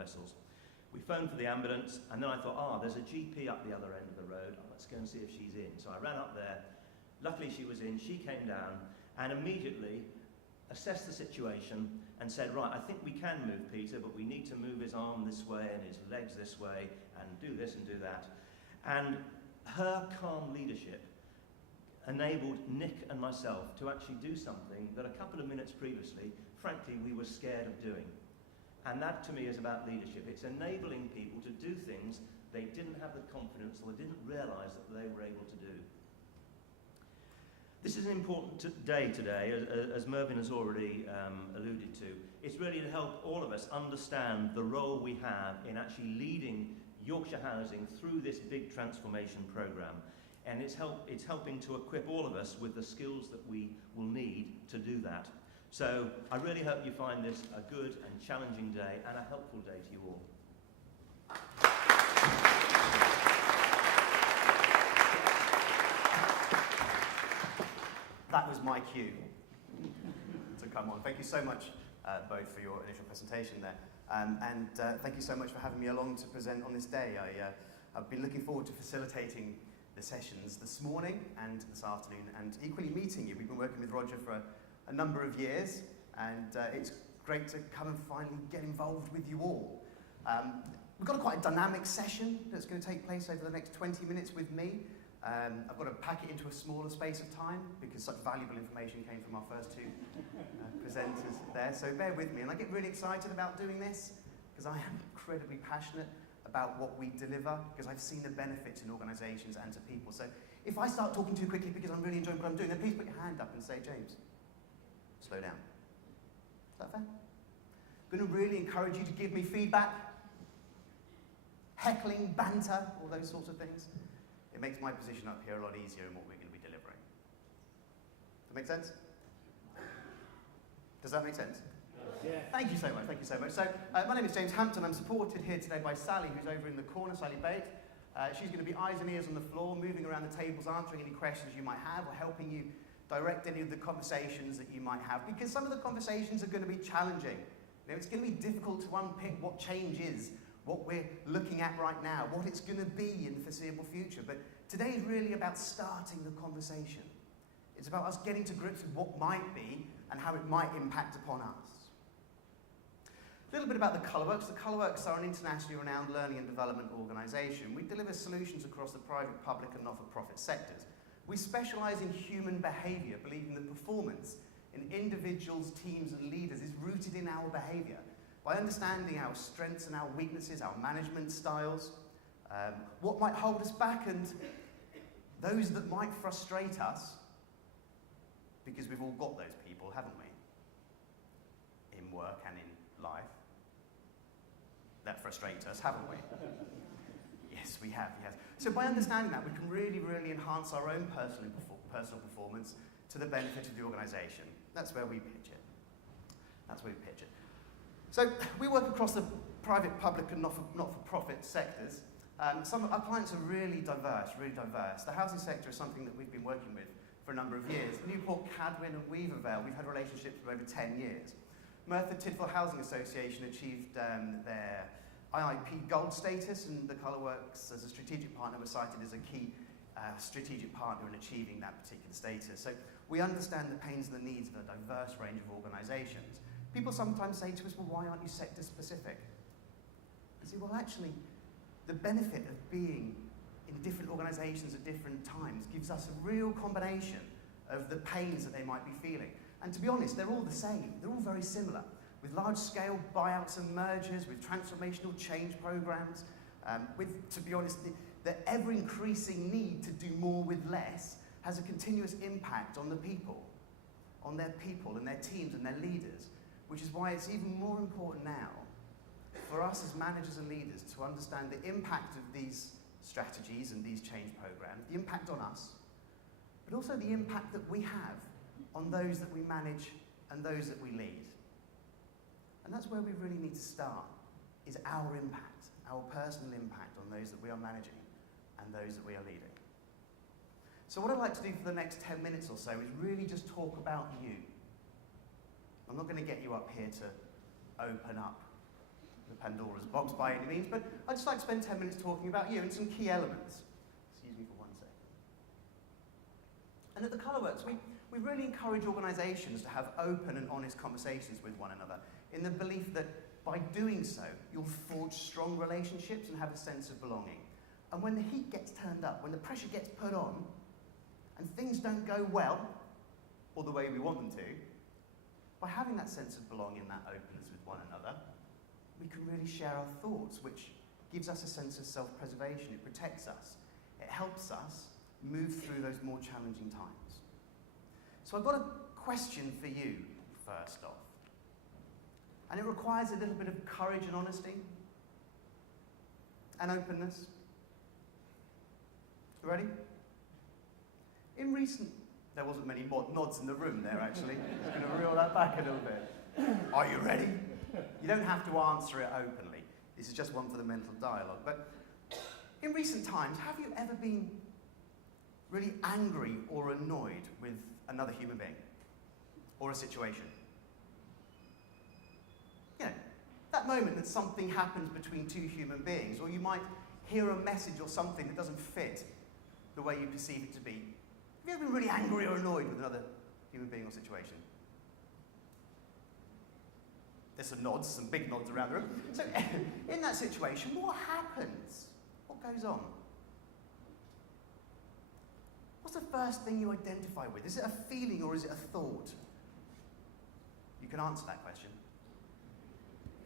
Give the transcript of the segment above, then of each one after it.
vessels. We phoned for the ambulance, and then I thought, there's a GP up the other end of the road. Let's go and see if she's in. So I ran up there. Luckily she was in. She came down and immediately assessed the situation and said, right, I think we can move Peter, but we need to move his arm this way and his legs this way and do this and do that. And her calm leadership enabled Nick and myself to actually do something that a couple of minutes previously, frankly, we were scared of doing. And that, to me, is about leadership. It's enabling people to do things they didn't have the confidence or they didn't realise that they were able to do. This is an important day today, as Mervyn has already alluded to. It's really to help all of us understand the role we have in actually leading Yorkshire Housing through this big transformation programme. And it's helping to equip all of us with the skills that we will need to do that. So I really hope you find this a good and challenging day and a helpful day to you all. That was my cue to come on. Thank you so much, both, for your initial presentation there. And thank you so much for having me along to present on this day. I've been looking forward to facilitating the sessions this morning and this afternoon, and equally meeting you. We've been working with Roger for a number of years, and it's great to come and finally get involved with you all. We've got quite a dynamic session that's going to take place over the next 20 minutes with me. I've got to pack it into a smaller space of time because such valuable information came from our first two presenters there. So bear with me. And I get really excited about doing this because I am incredibly passionate about what we deliver, because I've seen the benefits in organisations and to people. So if I start talking too quickly because I'm really enjoying what I'm doing, then please put your hand up and say, James, slow down. Is that fair? I'm going to really encourage you to give me feedback, heckling, banter, all those sorts of things. It makes my position up here a lot easier in what we're going to be delivering. Does that make sense? Does that make sense? Yeah. Thank you so much, thank you so much. So, my name is James Hampton. I'm supported here today by Sally, who's over in the corner, Sally Bate. She's going to be eyes and ears on the floor, moving around the tables, answering any questions you might have, or helping you direct any of the conversations that you might have, because some of the conversations are going to be challenging. You know, it's going to be difficult to unpick what change is, what we're looking at right now, what it's going to be in the foreseeable future. But today is really about starting the conversation. It's about us getting to grips with what might be and how it might impact upon us. A little bit about the Colourworks. The Colourworks are an internationally renowned learning and development organisation. We deliver solutions across the private, public and not-for-profit sectors. We specialise in human behaviour, believing that performance in individuals, teams and leaders is rooted in our behaviour. By understanding our strengths and our weaknesses, our management styles, what might hold us back and those that might frustrate us, because we've all got those people, haven't we? In work and in life. That frustrates us, haven't we? Yes, we have, yes. So by understanding that, we can really, really enhance our own personal performance to the benefit of the organisation. That's where we pitch it. That's where we pitch it. So we work across the private, public and not-for-profit sectors. Some of our clients are really diverse, really diverse. The housing sector is something that we've been working with for a number of years. Newport, Cadwin and Weavervale, we've had relationships for over 10 years. Merthyr Tydfil Housing Association achieved their IIP Gold status, and the Colourworks, as a strategic partner, were cited as a key strategic partner in achieving that particular status. So we understand the pains and the needs of a diverse range of organisations. People sometimes say to us, well, why aren't you sector specific? I say, well, actually, the benefit of being in different organisations at different times gives us a real combination of the pains that they might be feeling. And to be honest, they're all the same. They're all very similar, with large-scale buyouts and mergers, with transformational change programmes, with, to be honest, the ever-increasing need to do more with less has a continuous impact on the people, on their people and their teams and their leaders, which is why it's even more important now for us as managers and leaders to understand the impact of these strategies and these change programs, the impact on us, but also the impact that we have on those that we manage and those that we lead. And that's where we really need to start, is our impact, our personal impact on those that we are managing and those that we are leading. So what I'd like to do for the next 10 minutes or so is really just talk about you. I'm not going to get you up here to open up the Pandora's box by any means, but I'd just like to spend 10 minutes talking about you and some key elements. Excuse me for 1 second. And at the Colourworks, we really encourage organisations to have open and honest conversations with one another, in the belief that by doing so, you'll forge strong relationships and have a sense of belonging. And when the heat gets turned up, when the pressure gets put on, and things don't go well, or the way we want them to, by having that sense of belonging, that openness with one another, we can really share our thoughts, which gives us a sense of self-preservation. It protects us. It helps us move through those more challenging times. So I've got a question for you, first off. And it requires a little bit of courage and honesty and openness. You ready? There wasn't many nods in the room there, actually. I'm just going to reel that back a little bit. Are you ready? You don't have to answer it openly. This is just one for the mental dialogue. But in recent times, have you ever been really angry or annoyed with another human being or a situation? You know, that moment that something happens between two human beings, or you might hear a message or something that doesn't fit the way you perceive it to be. Have you ever been really angry or annoyed with another human being or situation? There's some nods, some big nods around the room. So in that situation, what happens? What goes on? What's the first thing you identify with? Is it a feeling or is it a thought? You can answer that question.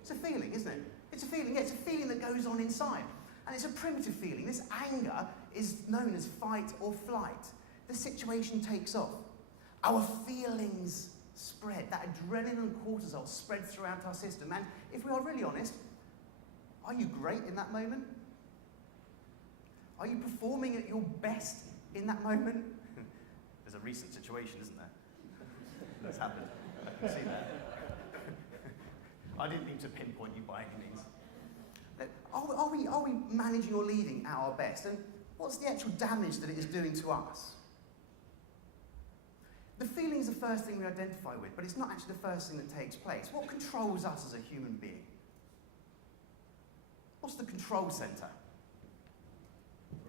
It's a feeling, isn't it? It's a feeling, yeah, it's a feeling that goes on inside. And it's a primitive feeling. This anger is known as fight or flight. The situation takes off. Our feelings spread. That adrenaline and cortisol spread throughout our system. And if we are really honest, are you great in that moment? Are you performing at your best in that moment? There's a recent situation, isn't there? That's happened. I can see that. I didn't mean to pinpoint you by any means. Are we managing or leading at our best? And what's the actual damage that it is doing to us? The feeling is the first thing we identify with, but it's not actually the first thing that takes place. What controls us as a human being? What's the control centre?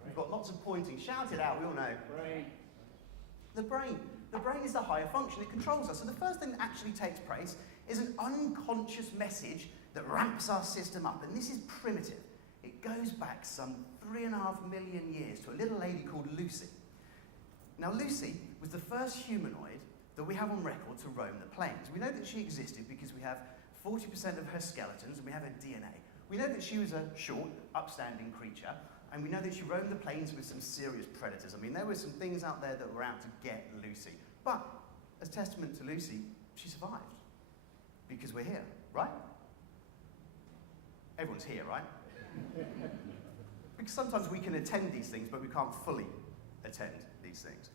We've got lots of pointing. Shout it out, we all know. Brain. The brain. The brain is the higher function. It controls us. So the first thing that actually takes place is an unconscious message that ramps our system up. And this is primitive. It goes back some 3.5 million years to a little lady called Lucy. Now, Lucy was the first humanoid that we have on record to roam the plains. We know that she existed because we have 40% of her skeletons and we have her DNA. We know that she was a short, upstanding creature, and we know that she roamed the plains with some serious predators. I mean, there were some things out there that were out to get Lucy. But, as testament to Lucy, she survived. Because we're here, right? Everyone's here, right? Because sometimes we can attend these things, but we can't fully attend these things.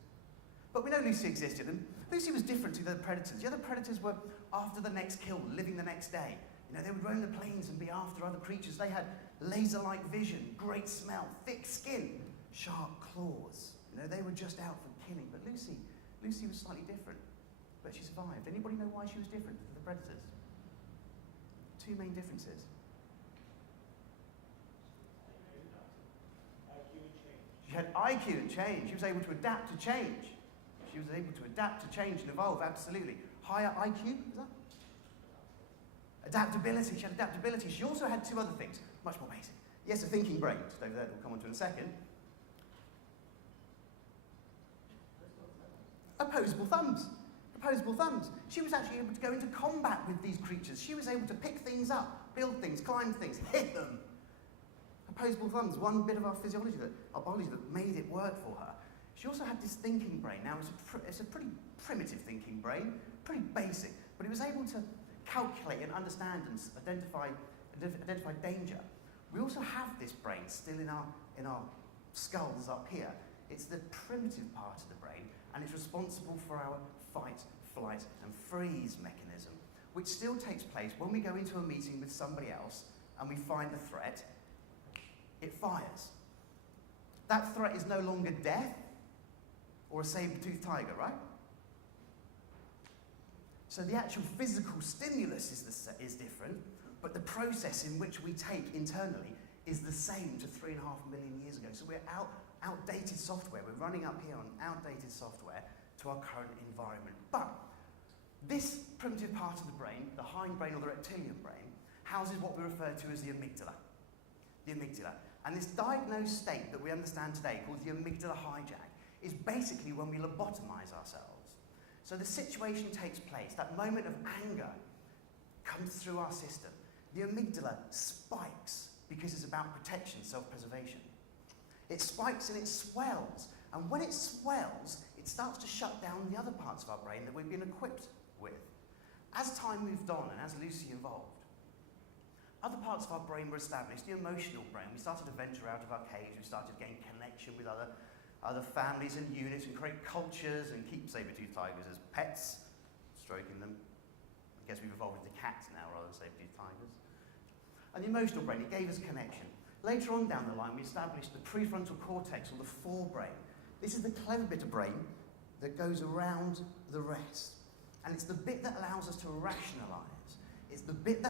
But we know Lucy existed, and Lucy was different to the other predators. The other predators were after the next kill, living the next day. You know, they would roam the plains and be after other creatures. They had laser-like vision, great smell, thick skin, sharp claws. You know, they were just out for killing. But Lucy was slightly different, but she survived. Anybody know why she was different to the predators? Two main differences. She had IQ and change. She was able to adapt to change. She was able to adapt to change and evolve, absolutely. Higher IQ, is that? Adaptability. She had adaptability. She also had two other things, much more basic. Yes, a thinking brain, just over there, that we'll come on to in a second. Opposable thumbs. Opposable thumbs. She was actually able to go into combat with these creatures. She was able to pick things up, build things, climb things, hit them. Opposable thumbs, one bit of our physiology, our biology that made it work for her. She also had this thinking brain. Now, it's a pretty primitive thinking brain, pretty basic, but it was able to calculate and understand and identify danger. We also have this brain still in our skulls up here. It's the primitive part of the brain, and it's responsible for our fight, flight, and freeze mechanism, which still takes place when we go into a meeting with somebody else and we find a threat. It fires. That threat is no longer death or a saber-toothed tiger, right? So the actual physical stimulus is different, but the process in which we take internally is the same to 3.5 million years ago. So we're outdated software. We're running up here on outdated software to our current environment. But this primitive part of the brain, the hindbrain or the reptilian brain, houses what we refer to as the amygdala. The amygdala. And this diagnosed state that we understand today, called the amygdala hijack, is basically when we lobotomize ourselves. So the situation takes place, that moment of anger comes through our system. The amygdala spikes because it's about protection, self-preservation. It spikes and it swells. And when it swells, it starts to shut down the other parts of our brain that we've been equipped with. As time moved on and as Lucy evolved, other parts of our brain were established. The emotional brain, we started to venture out of our cage, we started to gain connection with other families and units and create cultures and keep saber-toothed tigers as pets, stroking them. I guess we've evolved into cats now rather than saber-toothed tigers. And the emotional brain, it gave us connection. Later on down the line, we established the prefrontal cortex, or the forebrain. This is the clever bit of brain that goes around the rest. And it's the bit that allows us to rationalise. It's the bit that